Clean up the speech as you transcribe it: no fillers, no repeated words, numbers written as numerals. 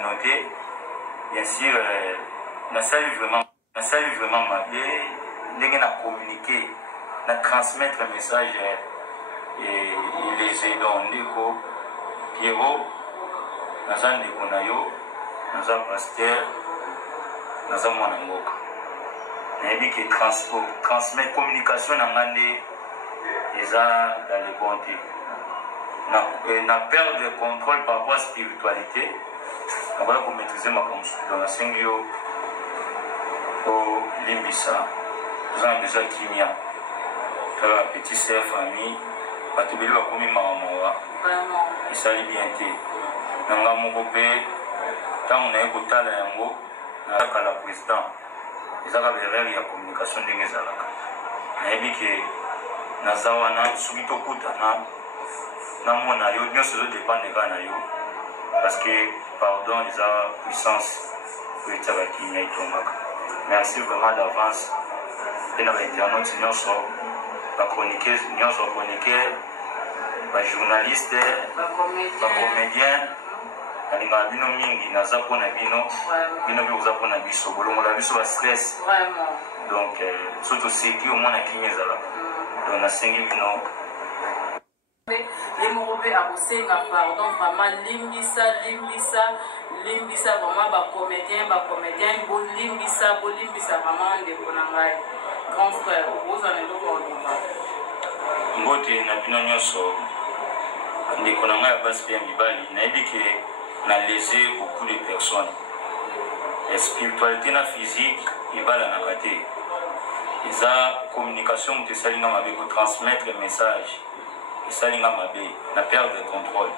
Noté, bien sûr, na salut vraiment ma bien, n'est à communiquer, à transmettre un message et les aidants Ndeko, Pierrot, Nazan de Konayo, Nazan Pasteur, Nazan Mwanangoka. Mais dit que transmettre communication dans l'année, ils ont dans les bontés. Na perte de contrôle par rapport à la spiritualité. On va maîtriser ma conscience dans la singio au limbisa. Nous avons déjà Kimia, la petite sœur famille, Batubeli va commis Maramoa. Il s'allie bien. Nanga Mokopé, tant on a écouté la yango, la président. Ils ont des la communication de Nezalaka. Mais dit que Nazawana, Subito Kutana, Namonayo, bien sûr, dépend de Ganayo. Parce que, pardon, ils ont puissance pour être avec qui. Merci vraiment d'avance. Et dans l'internaute, nous sommes chroniqueurs, journalistes, comédiens. Stress. Donc, surtout c'est qui au moins à qui est là. Donc, on a 5 minutes. Les morobé à Bosenga, pardon, vraiment limbisa, vraiment ba comédien, bon limbisa, vraiment de Konangai. Grand frère, vous en êtes au Mbote na bino nyoso de Konangai base bien mibali, na dit que na lésé beaucoup de personnes. La spiritualité na physique, il va la nakaté. Et la communication de Salinga avec vous transmettre le message. Et ça, la perte de contrôle.